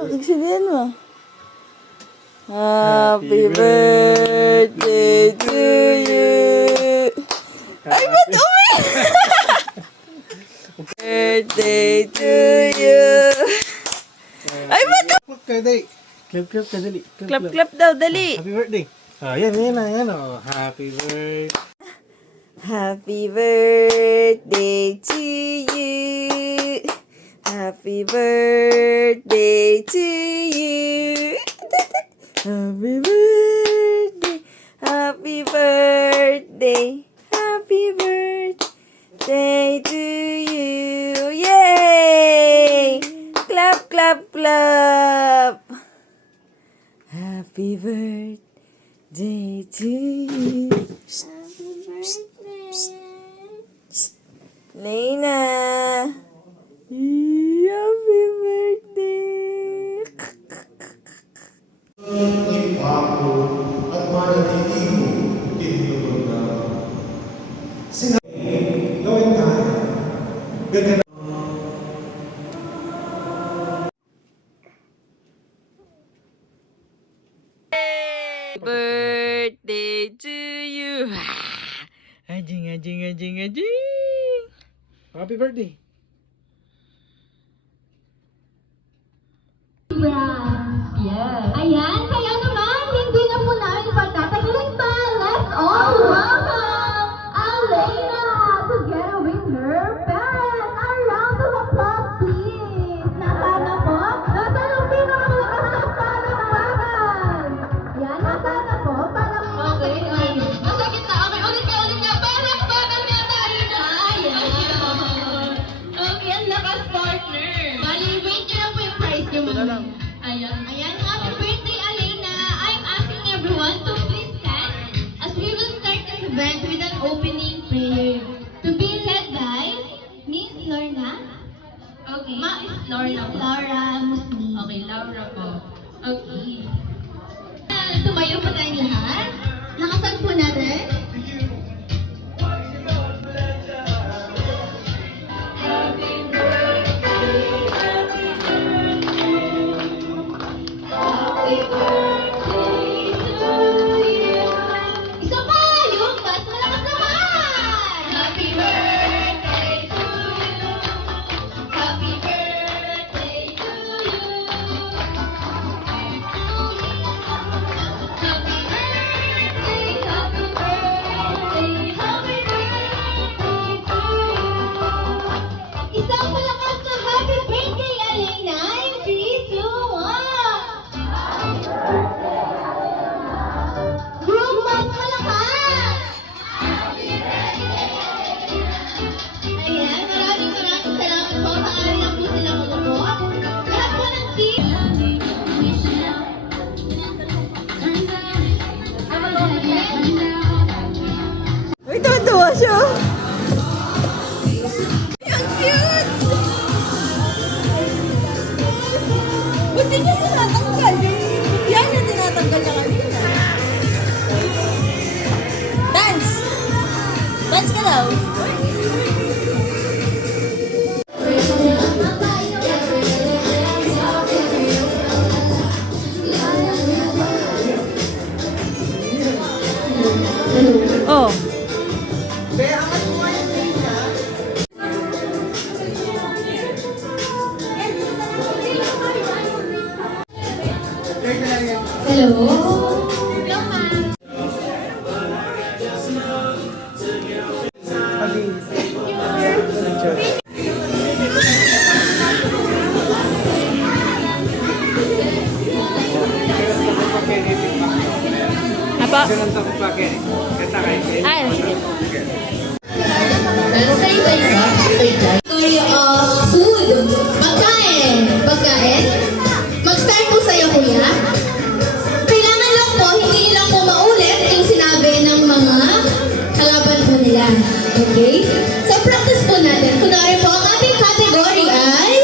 Sabihin mo. Happy birthday to you. Ay, ba't umi? Birthday to you. Ay, ba't umi? Clap ka, dali. Clap ka, dali. Clap daw, dali. Happy birthday. Yan. Happy birthday. Happy birthday to you. Happy birthday to you. Happy birthday. Happy birthday. Happy birthday to you. Yay! Clap, clap, clap. Happy birthday to you. Lena. Happy birthday. Ako at manatili mo tinutulog na. Sinabi, gawin tayo. Ganda Happy birthday to you. Ajing. Happy birthday. Yes. Ayan, kaya naman, hindi na po namin pagtatagalin pa. Let's all welcome Alena together with her parents. A round of applause, please. Nasana po? Nasaan ang pinakamalakas na palakpakan? Yan, nasana po? Para may okay. Nasa kita. Okay, ulit nga. Palakpakan nga tayo na. Ayan. Okay, ang lakas, partner. Bali, wait nyo lang po yung prize nyo. Ayan, happy birthday, Alena. I'm asking everyone to please stand as we will start this event with an opening prayer. To be led by Miss Lorna. Okay. Miss Laura Musni. Okay, Laura po. Okay. Tumayo po tayong lahat. Nakasan po natin. Isa pa! Yung mas malakas naman! Happy birthday to you! Happy birthday to you! Happy birthday, happy birthday, happy birthday to you! Isang malakas na happy birthday, Alena! In 3, 2, 1! Group, mas malakas! Ayan, maraming salamat po. Maaari na po sila magupo. Lahat po ng team. Uy, tuwa siya. Ang cute! Ba't di niya tinatanggal? Yan yung tinatanggal na kanina. Dance! Dance ka daw. Oh. Hello? Apa? Ganun ako pa kayo. Kata kayo. Ay, sige. Food. Pagkain. Mag-start po sa'yo, kuya. Kailangan lang po, hindi lang po maulit yung sinabi ng mga kalaban po nila. Okay? So, practice po natin. Kunwari po, ang ating category ay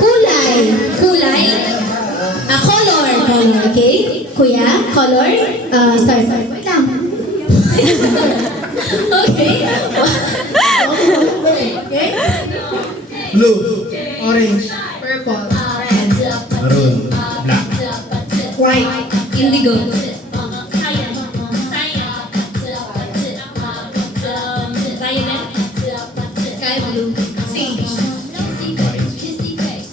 kulay. Kulay? Color. Okay? Kuya, color. Start. Wait lang. Okay? Okay? blue, Orange. Purple. Red. maroon, White. Indigo. Sky blue. Sage.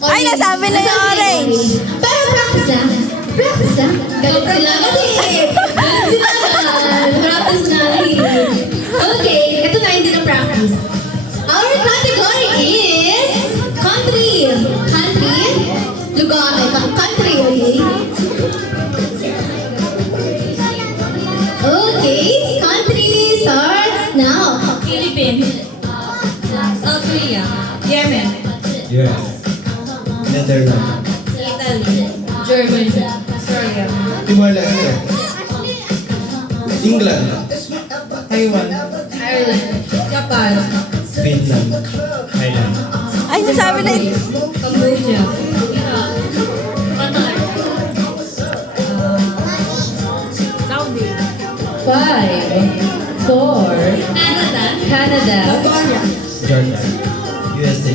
Ay, nasabi na yung orange. Pero practice ah. Practice ah. Galit sila kasi. Galit sila. Practice na. Okay, ito na hindi na practice. Our category is country. Country. Lugar. Country, okay? Okay, country starts now. Philippines. South Korea. Yemen. Yes. Netherlands. Italy. Germany. Australia. Timor-Leste. England. Taiwan. Ireland. Japan. Finland. Thailand. Ay, nasabi na yun. Cambodia. Qatar. Saudi. 5, 4, Canada. Canada. Jordan. USA.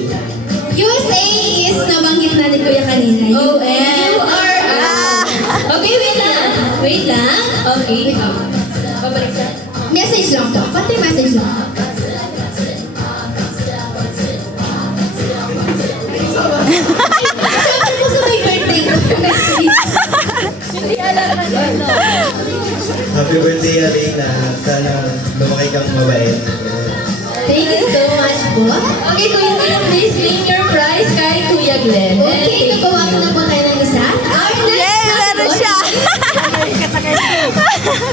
USA is nabanggit na ni Kuya kanina. Oh, You are out. Okay, wait lang. Wait lang. Okay. Babalik ka. Message lang to. Pati message lang. Sabi mo sa may birthday ko. Message. Hindi alam na ano. Happy birthday, Alina. Sana lumaki kang mabait. Thank you so much po. Okay, Kuya Glenn, please bring your prize kay Kuya Glenn. Okay, nabawasan na po tayo ng isa. Our next Yay, meron siya.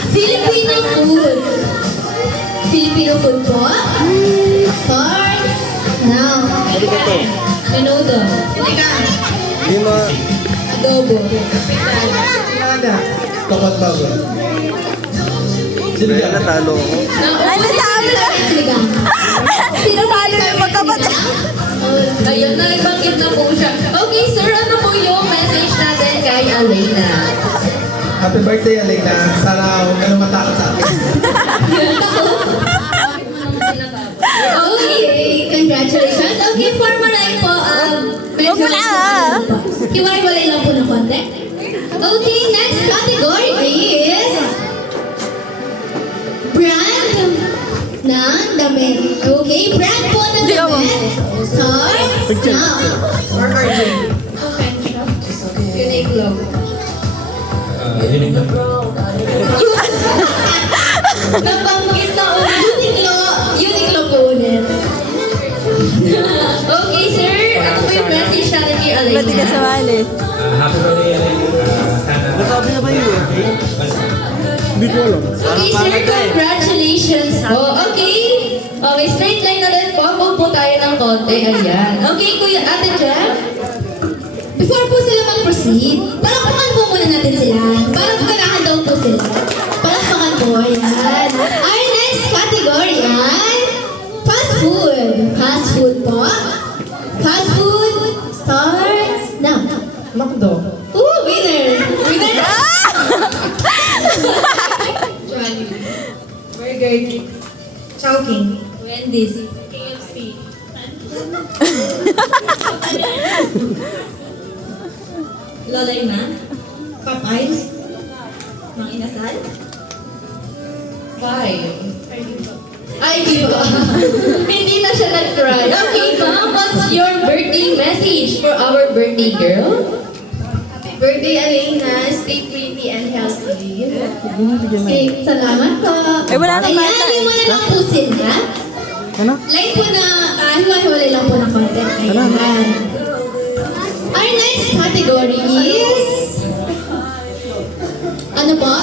Filipino food. Filipino food po. Start now. Menudo. Lima. Adobo. Tapat bago. Sino yan? Natalo ako. Ay, nasabi na. Sinigang. Sino talo yung magkapatid? Ayun, nagbanggit na po siya. Okay, sir, ano po yung message natin kay Alena? Happy birthday, Alina. Sana huwag ka na matakot sa akin. Okay, congratulations. Okay, for Maray po, medyo... Huwag mo na, ah. Hiwalay lang po ng konti. Okay, next category is... brand ng damit. Okay, brand po ng Hindi ako. damit. Starts now. Uniqlo. Nabanggit na ulit. Uniqlo po ulit. Okay, sir. Ano po yung message natin kay Alena? Ba't di ka sumali? Happy birthday, Alena. Sana Nasabi na ba yun? Hindi ko alam. Okay, sir, congratulations po. Okay. Okay, straight line na rin po. Move po tayo ng konti. Ayan. Okay, Kuya Ate Jem. Before po sila mag-proceed, palakpakan po muna natin sila. Parang kailangan daw po sila. Palakpakan po. Ayan. Our next category ay fast food. Fast food po. Fast food starts now. Makdo. Ooh, winner! Winner! Burger King. Chowking. Wendy's. KFC. Lolay Ma. Popeyes. Mang Inasal. Why? Ay, di ba? Hindi na siya nag-try. Okay, ma'am, what's your birthday message for our birthday girl? Happy birthday, Alena. Stay pretty and healthy. Okay, salamat po. Eh, wala naman Ayan, tayo. iwan na lang po sila. Ano? Line po na, hiwa-hiwalay lang po ng konti. Ayan. Our next category is... Ano po?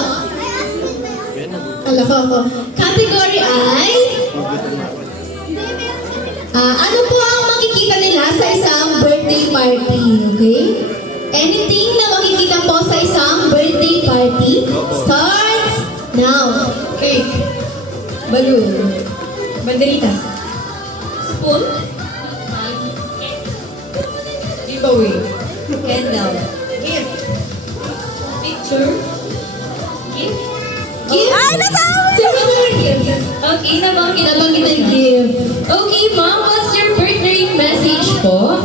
Ala ko. Category ay... ano po ang makikita nila sa isang birthday party, okay? Anything na makikita po sa isang birthday party starts now. Cake. Balloon. Banderitas. Spoon. Giveaway. Candle. Gift. Picture. Gift. Gift. Ay, nasabi! Siguro gift. Okay, nabanggit Nabanggit ang gift. Okay, ma'am, what's your birthday message po?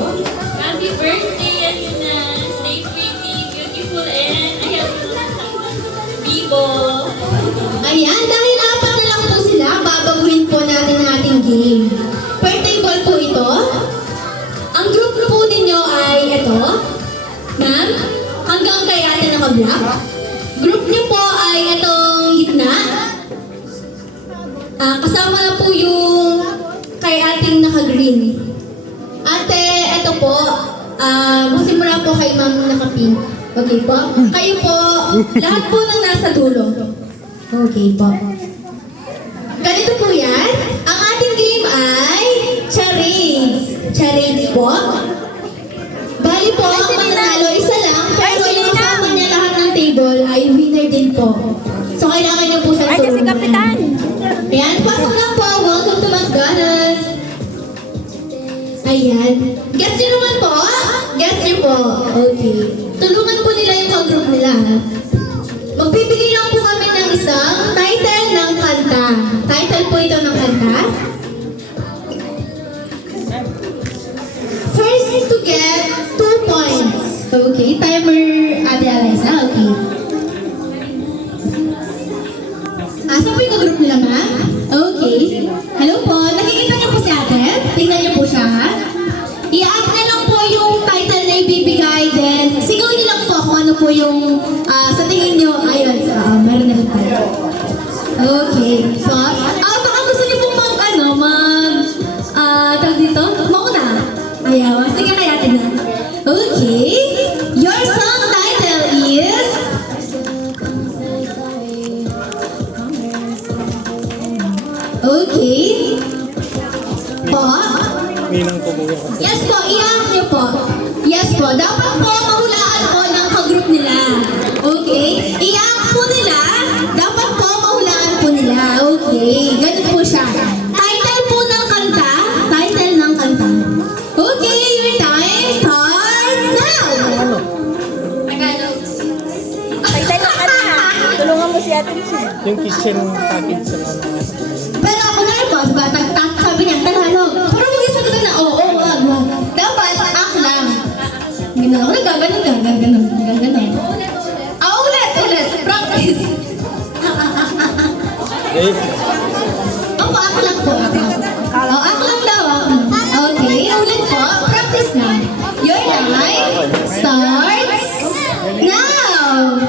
Happy birthday, Alina. Stay pretty, beautiful, and I have naka-black. Group niyo po ay itong gitna. Kasama na po yung kay ating naka-green. Ate, ito po. Magsimula po kay ma'am naka-pink. Okay po? Kayo po, lahat po ng nasa dulo. Okay po. Ganito po yan. Ang ating game ay charades. Charades po. Bali po, ang mananalo isa lang, pero yung kasama niya lahat ng table ay winner din po. So, kailangan niyo po siya tulungan. Ay, si Kapitan! Ayan, pasok lang po. Welcome to McDonald's. Ayan. Guess niyo naman po? Guess niyo po. Okay. Tulungan po nila yung ka-group nila. Magbibigay lang po kami ng isang title ng kanta. Title po ito ng kanta. First to get 2 points. Okay, timer, Ate Eliza. Okay. Asa po yung ka-group nila, ma'am? Okay. Hello po, nakikita niyo po si ate? Tingnan niyo po siya, ha? I-add na lang po yung title na ibibigay, then sigaw niyo lang po kung ano po yung sa tingin niyo. Ayun, meron na rin tayo. Okay. So, baka gusto niyo pong tawag dito? Mauna. Ayaw. Sige kaya tingnan. Okay. Your song title is... Okay. Po? Ninang ko po yan. Yes po, iyak niyo po. Yes po, dapat po mahulaan po ng ka-group nila. Okay? Iyak po nila, dapat po mahulaan po nila. Okay, ganun po siya. Title po ng kanta, title ng kanta. Okay, your time starts now! Pagtay na ka na. Tulungan mo si Ate Michelle. Yung kitchen package sa mga. Pero ako na rin po, sabi niya, Tagalog. Pero mag-isa ko na, oo, wag. Dapat, act lang. Ganun ako, ganun. Ulit. Practice. Eh, Opo, act lang po. Act lang daw. Okay, ulit po. Practice na. Your time starts now.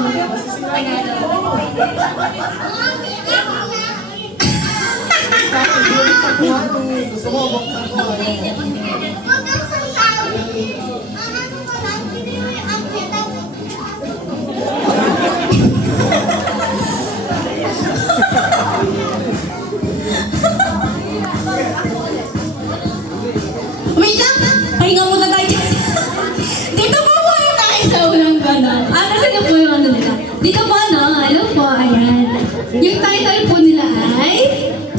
Wait lang! Pahinga muna tayo dyan. Dito po po yung tayo sa unang gano'n. Kasi na po yung ano nila. Dito po ano po, ayan. Yung title po nila ay...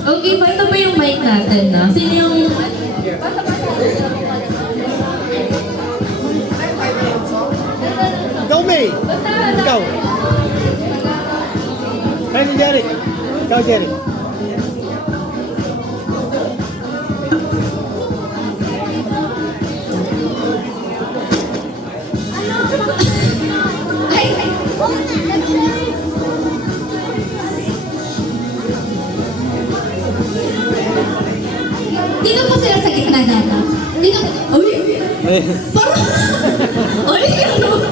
Okay ba? Ito ba yung mic natin na? Sino yung... ikaw, May! Ikaw! Ay, si Jerry! Ikaw, Jerry! Dito po sila sa gitna data. Dito... Uy! Parang... Uy! Ano?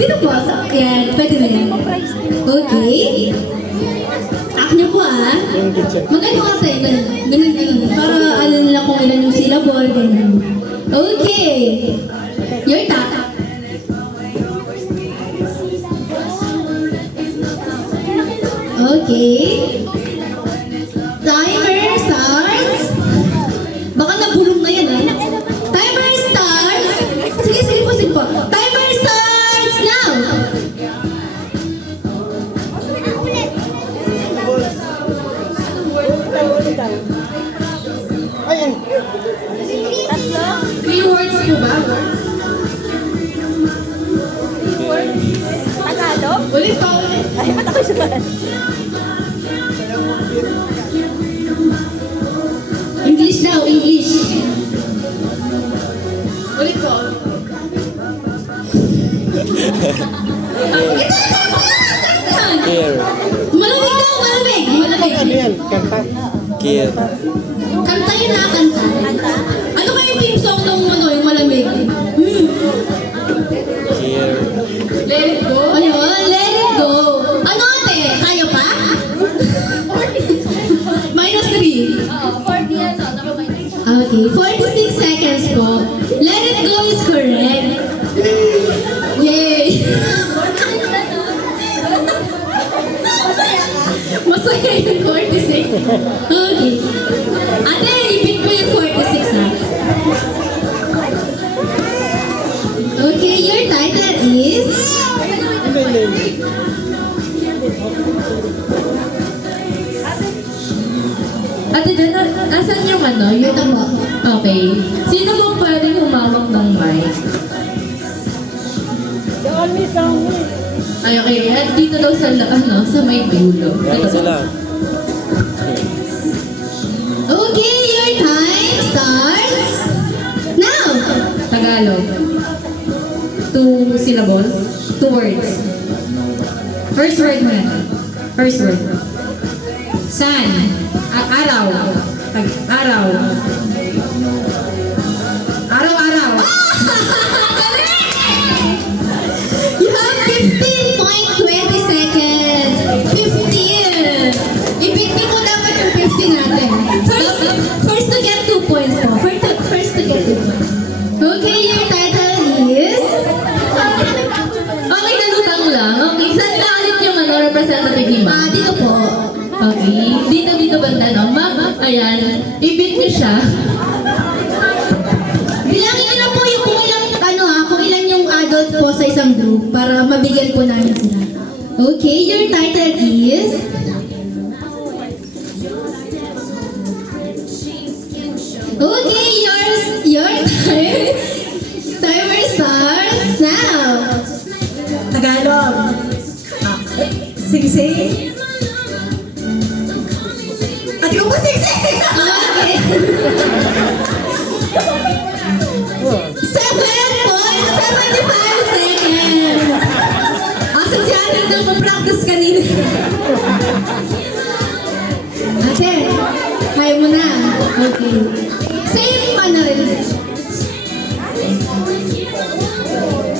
Dito po. Ayan. Pwede na yan. Okay. Act niyo po Yung kitchen. Maganda nga tayo. Ganun. Para ano nila kung ilan yung syllable. Ganun. Okay. Your tap. Okay. Timer starts. Baka nabulong na yan, Timer starts. Sige po. Timer starts now. Ay! May words po ba? Tagalog? Ulit pa. Ay, ba't ako siya? English daw, English. Ulit ko. Here. Malamig daw, malamig. Ano yan? Kanta? Here. Kanta yun na, kanta. Ano ba yung theme song ng yung malamig? Here. Let it go. Ayun, Okay. Ate, ipin mo yung 46 ha. Okay, your title is... Ate, dyan, asan yung ano? Yung tamo. Okay. Sino bang pwedeng humawak ng mic? Ay, okay. At dito daw sa, ano, sa may dulo. Yan sila. Okay, your time starts now. Tagalog. 2 syllables. 2 words. First word mo yan. First word. Sun. Araw. Araw. Araw-araw. You have 15.20 seconds. 15. Ibigay ko dapat yung 15 natin. First to get 2 points po. First to get 2 points. Okay, your title is... Okay, nalutang lang. Okay, saan na ulit yung ano, representative ni Ma? Dito po. Okay, dito banda, no? Ma, ayan, ibig niyo siya. Bilangin niyo na po yung kung ilang, kung ilan yung adult po sa isang group para mabigyan po namin sila. Okay, your title is... Okay, your timer starts now. Tagalog. Sing-sing. Ate ko po sing-sing. Okay. 7.75 seconds. Asa si ate nang mag-practice kanina? Ate, kaya mo na. Okay. Same pa na rin.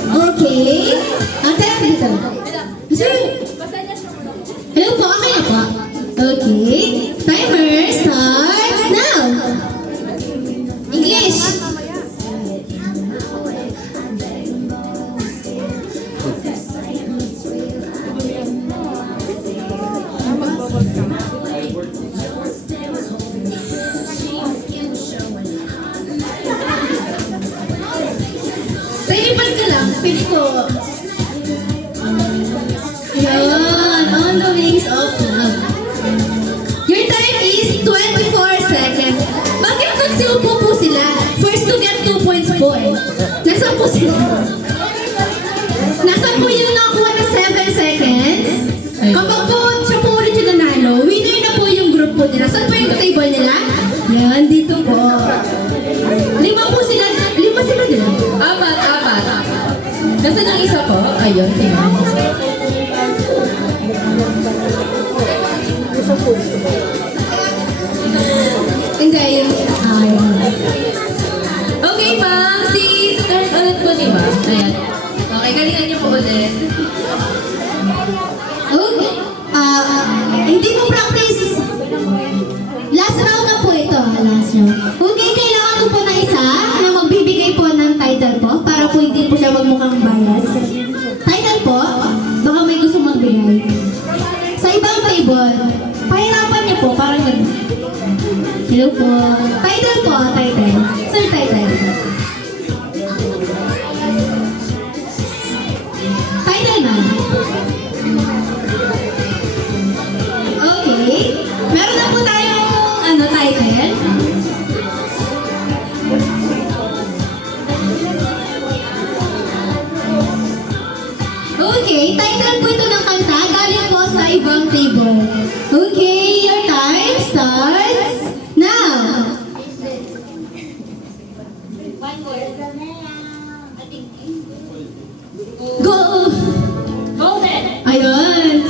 Okay. Ate, dito. Sir. Hello po, kaya po. Okay. Timer starts now. English. Pilipan ka lang. Pili ko. Yan. On the wings of love. Your time is 24 seconds. Bakit nagsiupo po sila? First to get 2 points po eh. Nasaan po sila? Nasaan po yung nakakuha na 7 seconds? Kapag po siya po ulit yung nanalo, winner na po yung group po nila. Saan po yung table nila? Yan, dito po. 5 po sila. 5 sila din. Apat. Nasaan ang isa po? Ayun, tingnan mo. Hindi, yun. Okay, ma'am. Si third ulit po ni ma'am. Ayan. Okay, galingan niyo po ulit. Okay. Hindi mo practice. Last round na po ito. Last round. Okay, kailangan ko po na isa na magbibigay po ng title po para po hindi po siya magmukhang bias. Title po, baka may gusto magbigay. Sa ibang table, pahirapan niyo po, parang ganun. Hello po. Title po, title. Sir, title. Title na. Okay. Meron na po tayong title. Okay, title po ito ng kanta. Galing po sa ibang table. Okay, your time starts now. Go! Ayun.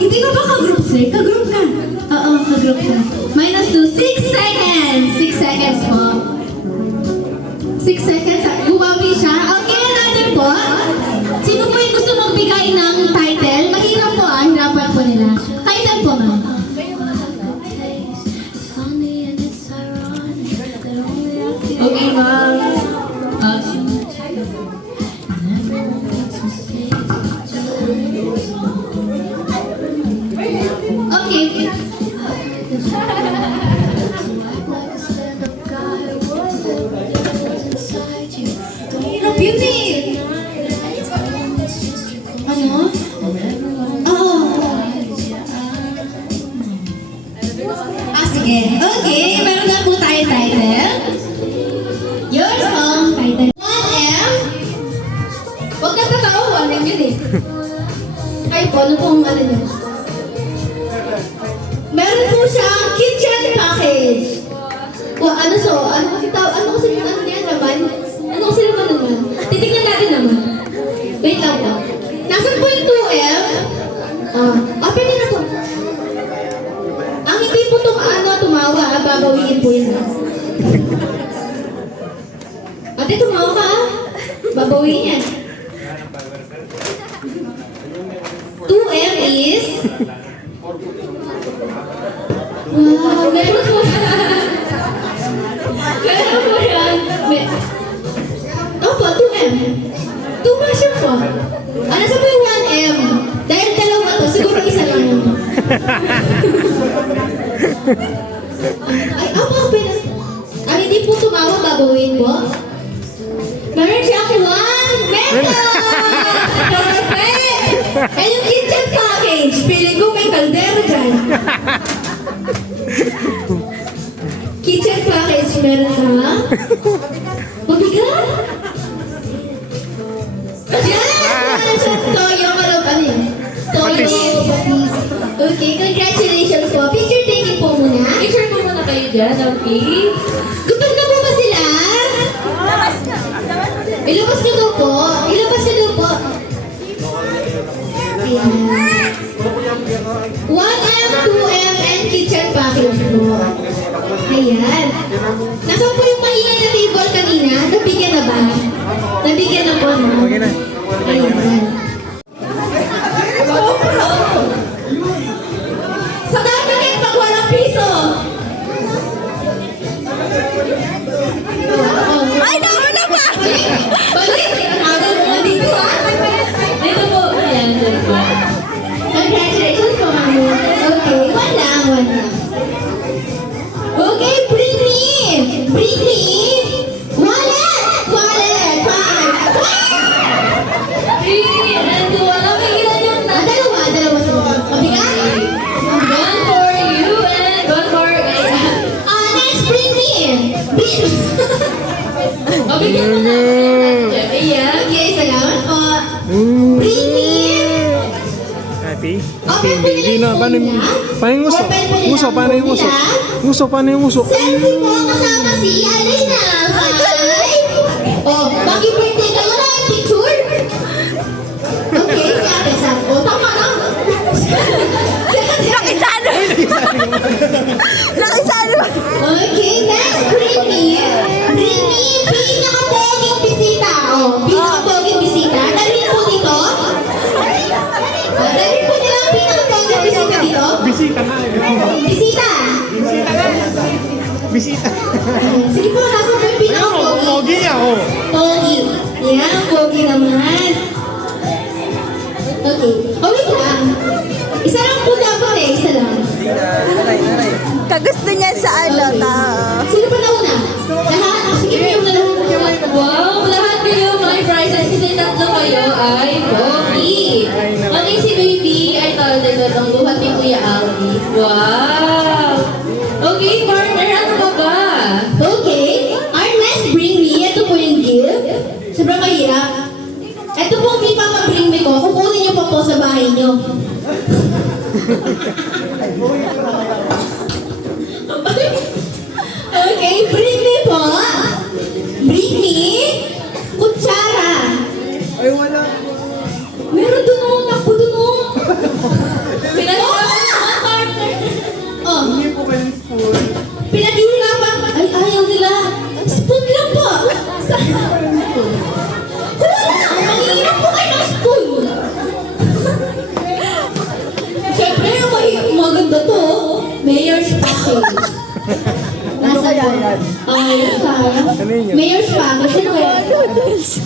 Hindi ka ba ka-group, sir? Ka-group ka. Oo, ka-group ka. -2. 6 seconds. 6 seconds po. 6 seconds. Bumawi siya. Okay, another po. Sino po yung gusto magbigay ng title? Mahirap po hirapan po nila. Title po, ma'am. Okay, ma'am. Okay. po, ano pong ano niya? Meron po siyang kitchen package. Ano kasi ano niya naman? Ano kasi naman naman? Titignan natin naman. Wait lang po. Nasaan po yung 2M? Pwede na po. Ang hindi po tumawa, babawiin po yun. Ate, tumawa ka ah. Babawiin yan. 2M is... Wow, meron po yan. Meron po yan. Opo, 2M. 2 version po. Nasa po yung 1M? Dahil dalawa to, siguro isa lang yun. Ay, pwede. Ang hindi po tumawa, babawiin po. Meron siyang 1 mega! Perfect! And yung kitchen package, feeling ko may kaldero dyan. Kitchen package, meron ka? Mabigat? Yes! Meron siyang toyo, ano yun? Toyo, papis. Okay, congratulations po. Picture taking po muna. Picture mo muna kayo dyan, okay? Gutom na po ba sila? Ilabas nyo daw po. Ilabas nyo daw po. Ayan. 1M, 2M, and kitchen package po. Ayan. Nasaan po yung maingay na table kanina? Nabigyan na ba? Nabigyan na po, no? Okay na. Ayan. Sa gagawin pag walang piso. Ay, nauna pa! Balik! Agad mo dito ha? Dito po. Ayan, dito po. Congratulations po, Mami. Okay, one lang. Okay, bring me! Bring me! Wallet! Fine! Three, and walang pigilan yung Dalawa sila. Mabigat? One for you and one for... Next, bring me! Mabigyan mo na. Ayan. Okay, salamat po. Bring me! Happy? Open po Hindi nila na. Paano yung uso? Open po nila Uso, paano yung uso? Uso, paano yung uso? Selfie po kasama si Alina. Bakit birthday kayo na? Picture? Okay, si Ate Sam. Tama na. Nakisano! Nakisano! Okay, next, bring me. Bring me, pinaka-poging bisita. Pinaka-poging bisita. Dalhin po dito. Dalhin po nila ang pinaka-poging bisita dito. Bisita nga. Bisita. Bisita. Sige po, nasa po yung pinaka-pogi. Pogi niya, oh. Pogi. Yan, pogi naman. Okay. Wait lang. Isa lang po dapat eh. Isa lang. Kagusto niya sa ano, tao. Sino pa nauna? Lahat? Sige po yung lahat. Wow, lahat kayo may prizes kasi tatlo kayo ay pogi. Okay, si baby ay tawagan ko ng buhat ni Kuya Alvi. Wow! Okay, partner, ano pa ba? Okay. Our next bring me. Ito po yung gift. Sobrang mahirap. Ito po ang ipapabring me ko. Kukunin niyo pa po sa bahay niyo. Okay, bring me po. Bring me. Kutsara. Ay, wala. Meron dun o. Takbo dun o. Pinag-iwanan naman, partner. Oh. Hindi po kayo spoon. Pinag-iulapan. Ay, ayaw nila. Spoon lang po. Manginginom po kayo ng spoon. Siyempre, maganda to. Mayor's package. Nasa po. Ay, sayang. Ano yun? Mayor's package. Sino kaya?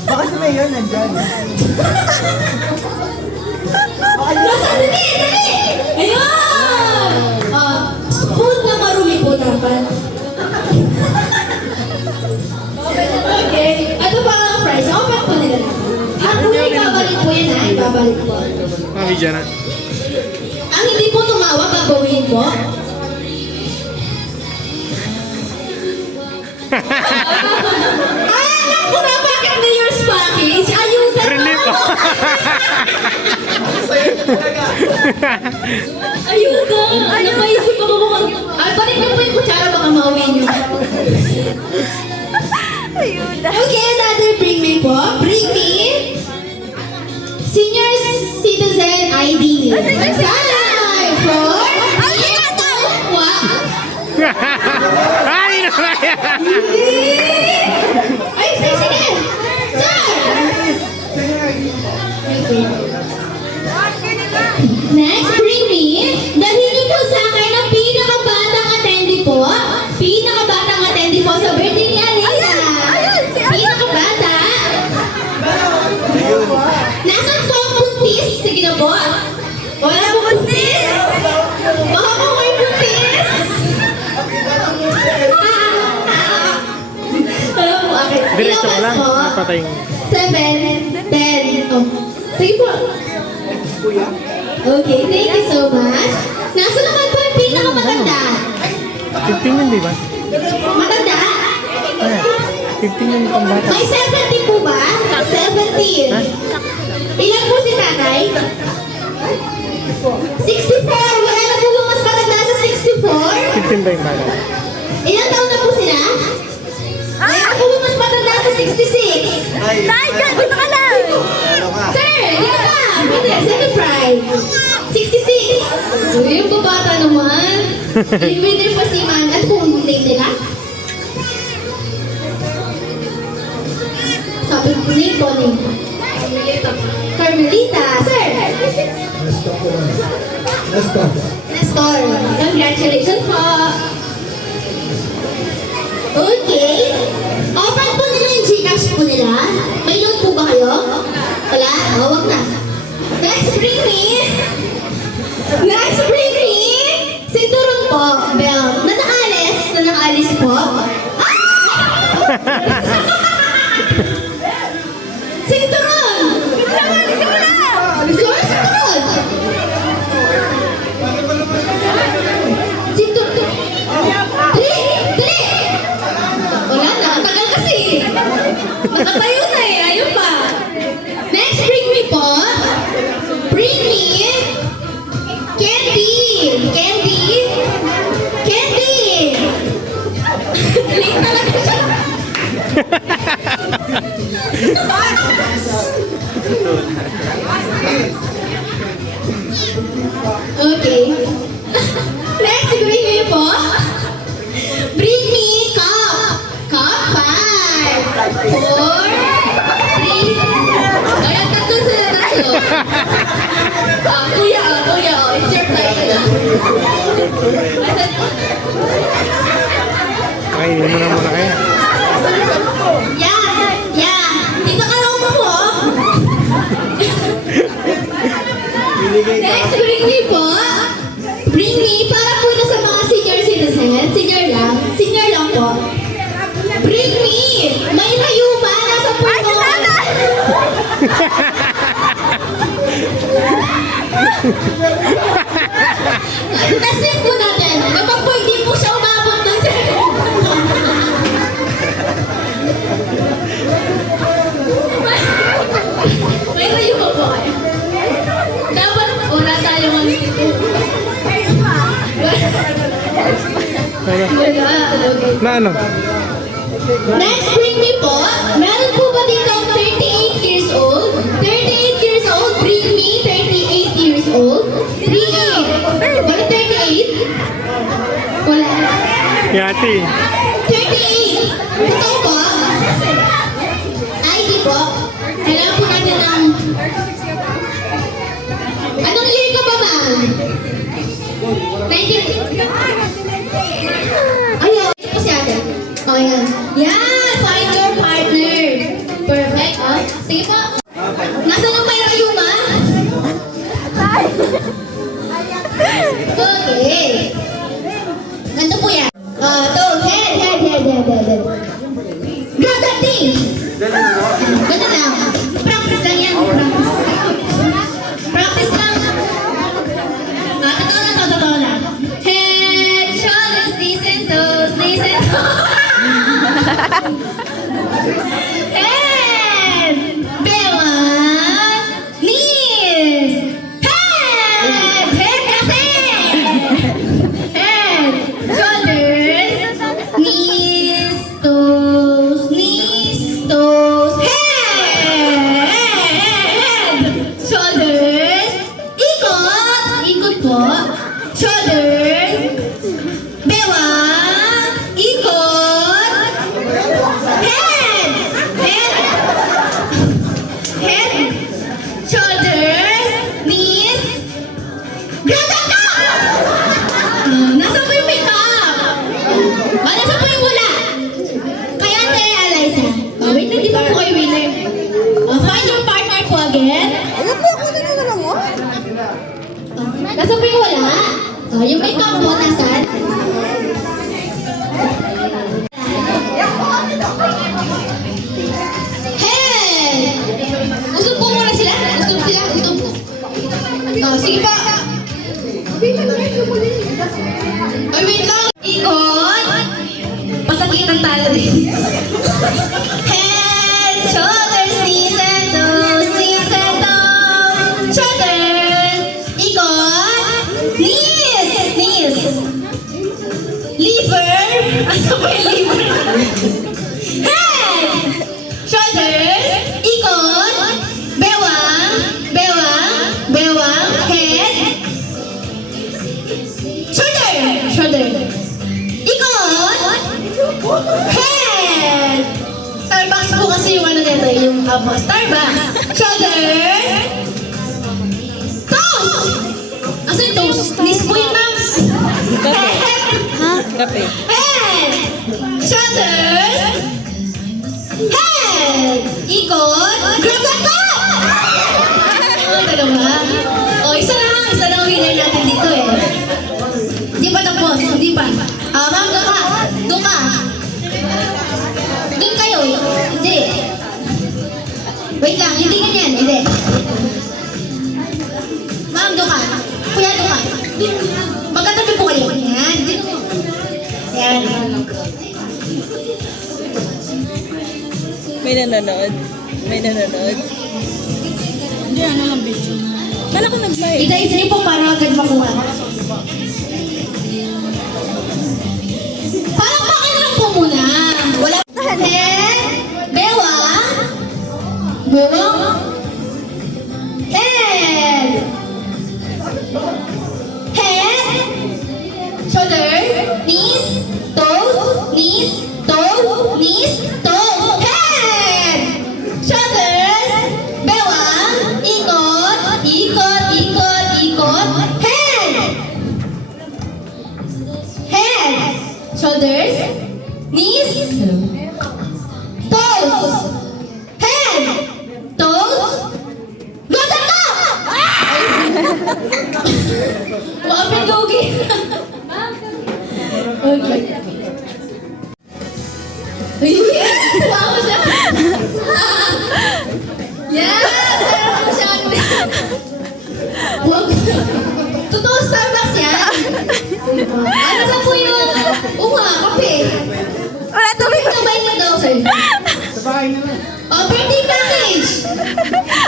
Baka si Mayor nandyan. Nasa, dali! Ayun! Spoon na marumi po dapat. Okay. Ito pa ang price. Open po nila. Ang kulay babalik po yan ha. Ibabalik po. Mami dyan na. Ang hindi po tumawa, babawiin po. Alam ko na bakit Mayor's package. Ayun na Relief. po. Ayun ka! Napaisip ako mukhang... Ay, balik niyo po yung kutsara, baka mauwi niyo. Okay, another bring me po. Bring me senior citizen ID. 5, 4, 3, 2, 1. Ay, naman yan! Ay, sige! Sir! Next, bring me. Dalhin niyo po sa akin ang pinakabatang attendee po. Pinakabatang attendee po sa birthday ni Alina. Pinakabata. Nasaan po ang buntis? Sige na po. Wala po buntis. Baka po may buntis. Alam mo, akin. Diretso ka lang. Ilabas po. Patay yung... 7, 10. Oh. Sige po. Okay, thank you so much. Nasa naman po yung pinakamatanda? 15 yun, di ba? Matanda? Ay, 15 yun pang bata. May 70 po ba? 70. Ilan po si tatay? 64. Wala na po ba mas matanda sa 64? 15 ba yung bata? Ilan taon na po sila? Wala na po ba mas matanda sa 66? Tay, dito ka lang! Sir, dito ka! Hindi, second prize. 66. Uy, yung babata naman. Winner pa si Man at kung name nila. Sabi ko name po, name. Carmelita. Sir. Nestor. Congratulations po. Okay. Open po nila yung Gcash po nila. May load po ba kayo? Wala? O, wag na. Next, bring me. Next, bring me. Sinturon po, Bel. Na nakaalis po. Ah! Sinturon! Sure, sinturon! Sinturon! Dali! Wala na, tagal kasi. Nakatayo na eh, ayun pa. Next, bring me po. Bring me Candy! Candy! Candy! Late talaga siya. Okay. Next, bring me po. Bring me cup. Cup 5, 4, 3. Ayan, tatlo sila tatlo. Kuya, it's your time. Kainin mo na muna kaya. Yeah. Dito ka lang po. Next, bring me po. Bring me, para po na sa mga senior citizen. Senior lang po. Bring me. May rayuma, nasa puno. Testing po natin. Kapag po hindi po siya umabot ng may rayuma po kayo. Dapat wala tayong ano dito. Wala. Okay. Na ano? Next, bring me po. Meron po ba dito ang 38 years old? 38 years old, bring me 38 years old. 38. Wala 38? Wala. Yati. 38. Totoo po? ID po. Kailangan po natin ng... Anong year ka ba, ma'am? 19... Ayaw. Ito po si ate. Oh, yan. Yan! Find your partner. Perfect. Oh. Sige po. Nasaan ang may rayuma? Okay. Ganito po yan. Ito. Head. Grab that thing. Ganun lang. Practice lang yan. Practice lang. Totoo lang. Head, shoulders, knees and toes. Head, belly, knees, head. po. Shoulders. Bewang. Ikot. Head. Head. Shoulders. Knees. Gagak ka! Nasa po yung makeup? Nasa po yung wala? Kaya Ate Eliza. Wait, hindi pa po kayo winner. Find your partner po again. Ano po ako na naman mo? Nasa po yung wala? Yung makeup mo, nasan? Hey! Gusto po muna sila? Gusto sila? Gusto po. Sige pa. Ay, wait lang. Ikot. Pasakit ang talo din. Head, shoulders, knees and toes, knees and toes. Shoulders. Ikot. Knees. Liver. Ano ba yung liver? Head. Shoulders. Ikot. Bewang. Head. Shoulder. Ikot. Head. Starbucks po kasi yung ano nito, yung Starbucks. Shoulder. Toes. Asa yung toes? Knees po yun, ma'am. Kape. Head. Shoulders. Head. Ikot. Grabe ka! Dalawa. Isa lang ang winner natin dito eh. Hindi pa tapos, hindi pa. Ma'am, doon ka. Doon kayo. Hindi. Wait lang, hindi ganyan, hindi. Ma'am, doon ka. Kuya, doon ka. Magkatabi po kayo. Yan, dito mo. Yan. May nanonood. Hindi na naman video. Kala ko nag-live. Ita-ita niyo po para agad makuha. Parang baka na lang po muna. Wala. Head. Bewang. Head. Shoulders. Knees. Toes. Head. Shoulders. Bewang. Ikot. Head. Shoulders. Knees. Toes. Head. Gagak ka! Wapit lugi. Okay. Wow siya. Yes! Meron mo siya. Wag. Totoo Starbucks yan. Ano sa po yung kape? Wala tubig. Sabay na daw, sir. Birthday package.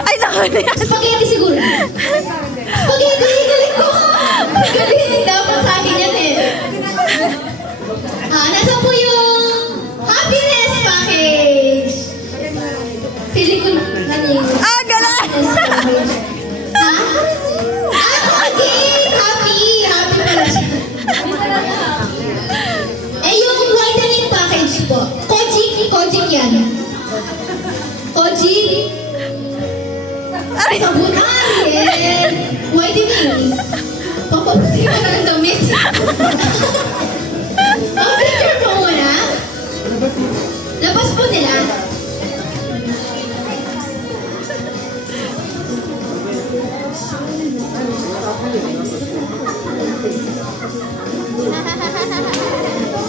Ay, naku na yan. Spaghetti siguro. Spaghetti, galing ko. Galing dapat sa akin yan eh. Nasa po yung happiness package. Pili ko na yung Galang. Ha? Okay. Happy pala siya. Yung whitening package po. Kojic yan. Kojic. Sabon. Yeah. Whitening. Papapusin mo na ng damit. Picture po muna. Labas po nila.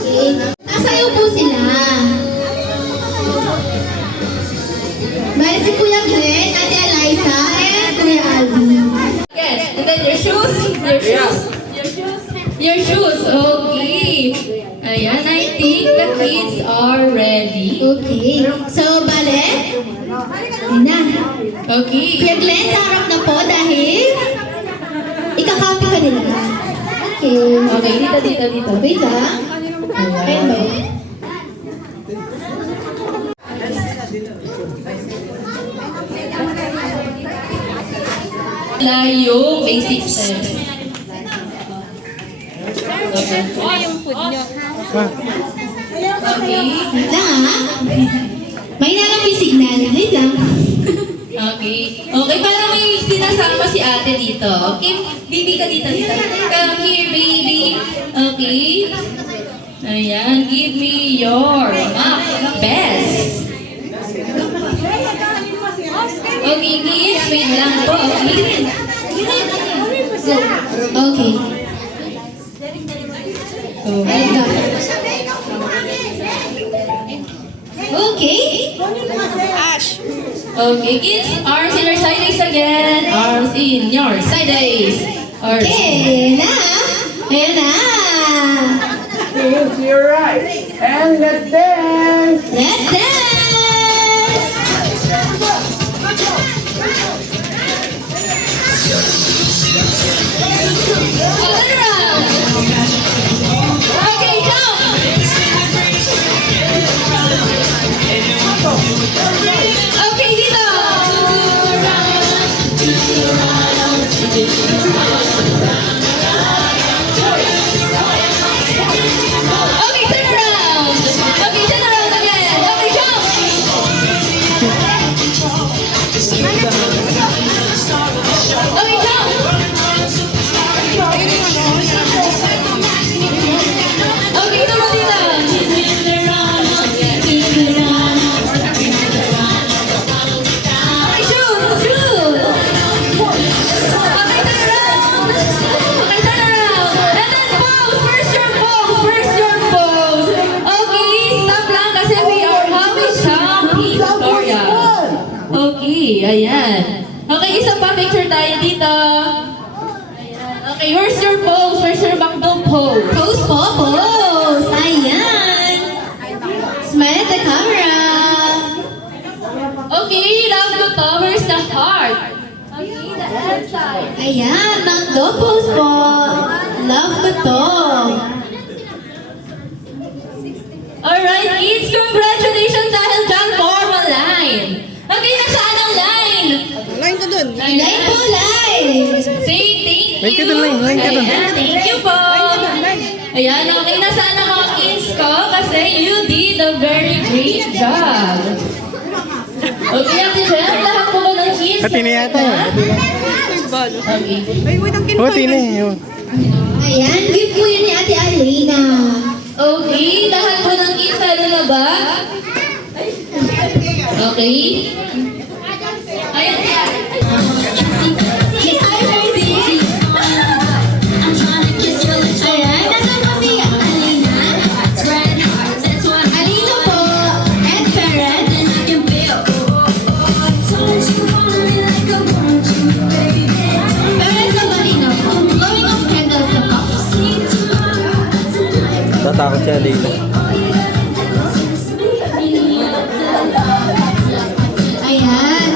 Okay. Nasayaw po sila. Bali si Kuya Glenn, Ate Eliza, and Kuya Alvin. Yes, and then your shoes. Your shoes, okay. Ayan, I think the kids are ready. Okay. So, bale? Ayun na. Okay. Kuya Glenn, sa harap na po dahil ikakopy ka nila. Okay. Okay, dito. Wait lang. Ayan ba yun? Yung basic steps. Okay. Okay. Wait lang ha. May nalang yung signal. Wait lang. Okay. Okay, parang may sinasama si ate dito. Okay, baby ka dito. Come here, baby. Okay. Ayan, give me your map. Best. Okay, kids, wait lang po. Okay. Okay. Okay. Okay, kids, arms in your side days again. Arms in your side days. Arms. Okay, na. Ayan na. To your right. And let's dance. Let's dance. Turn around. Okay, jump. Okay, dito. Okay, turn around. Okay, turn around again. Okay, jump. Okay, jump. Okay, naman dito. Okay, shoot. Shoot. Okay, turn around. Okay, turn around. And then pose. Where's your pose? Where's your pose? Okay, stop lang kasi we are having some tutorial. Okay, ayan. Okay, isa pa picture tayo dito. Ayan. Okay, where's your pose? Where's your McDo pose? Pose po, pose. Ayan. Smile at the camera. Okay, love to covers the heart. Okay, the hand side. Ayan, McDo pose po. Love ko to. Alright, kids, congratulations dahil dyan formal line. Okay, nasaan ang line? Line ko dun. Line po, line. Say thank you. Line ka dun, line ka dun. Ayan, thank you po. Ayan, okay, nasaan ang mga kids ko? Kasi you did a very great job. Okay, Ate Jen, lahat po ba ng kids? Pati na yata yun. Okay. Oh, tine. Yun. Ayan, gift po yun ni Ate Alina. Okay, lahat po ng kids na ba? Okay. Ayan, ayan. Kiss her, Hersey. Ayan, nasan po si Alina? Alina po. And parents. Parents of Alina po. Going off candles na po. Tatakot siya dito. Ayan.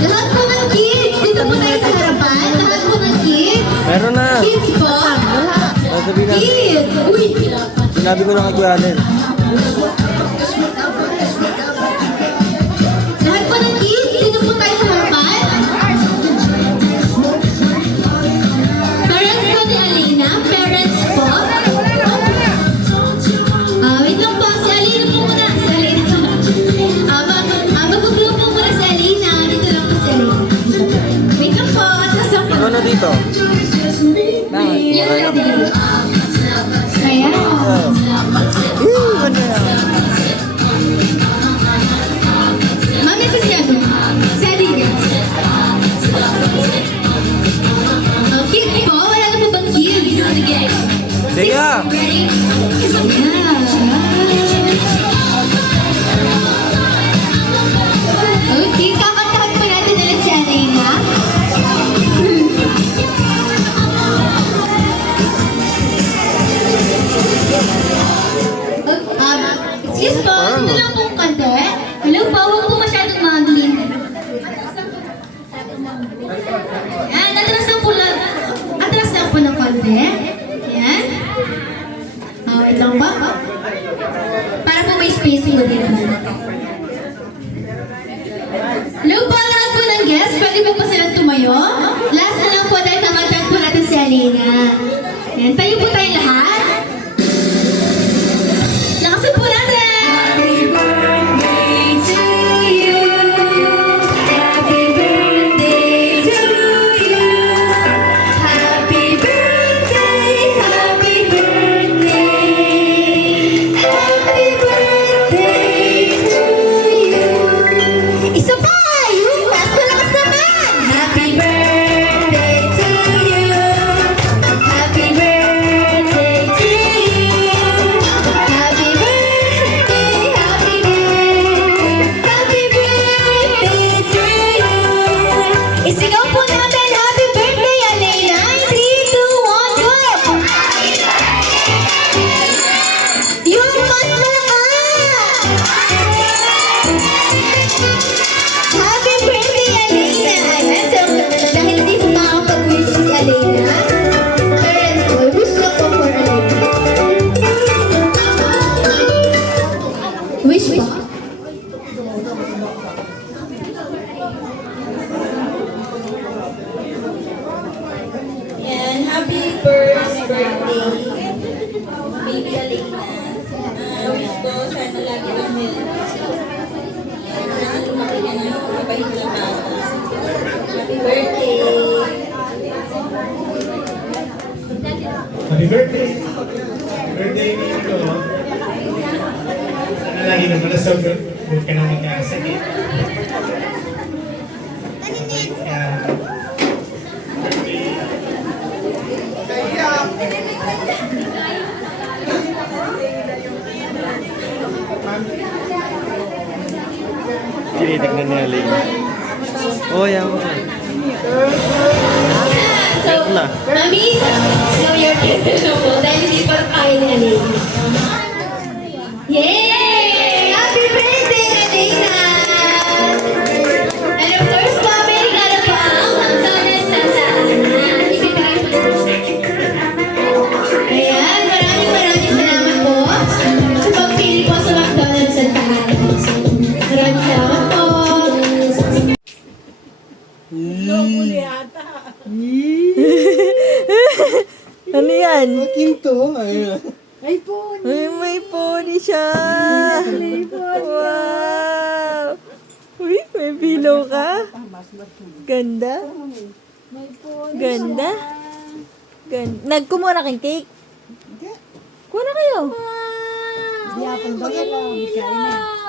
Lahat po ng kids. Dito po tayo sa harapan. Lahat po ng kids. Meron na. Kids po. Sabi na. Kids. Uy. Sinabi ko na kay Kuya Allen. Lahat po ng kids. Dito po tayo sa harapan. Parents po ni Alina. Parents po. Wait lang po. Si Alina po muna. Si Alina. Mag-group po muna si Alina. Dito lang po si Alina. Wait lang po. Atras lang po. Ano dito? Yan lang din. Ayan. Mami, si Siago. Si Alina. Kids po. Wala na po bang kids? Sige. Sige. Ready? Okay, kakantahan po natin ulit si Alina. Excuse po, ito lang pong kante. Hello po, huwag po masyadong mangling. Yan, atras lang po ng konti. Yan. Wait lang ba? Para po may spacing mo dito. Hello po, lahat po ng guests. Pwede po pa silang tumayo. Last na lang po dahil kamantahan po natin si Alina. Yan, tayo po tayo lahat. Happy first birthday, Baby Alena. Wish ko, sana lagi kang healthy. Sana lumaki ka na mabait na bata. Happy birthday! Happy birthday! Happy birthday, Nico! Sana lagi na malasog. Huwag ka na magkakasakit. Tinitignan niya Alina. Oh, yan mo. So, Mami, New Year Christmas po dahil hindi pa kain ni Alena. Yay! Happy birthday, Alena! And of course, Mami, regalo pa ang McDonald's Santa. Ayan, maraming salamat po sa pagpili po sa McDonald's Santa. Maraming salamat po. Ano yan? Kinto. Ayun. Ay, may pony siya. Wow. Uy, may pillow ka. Ganda. Ganda. Nagkumuha na kang cake? Kuha na kayo. Di ako bagay lang.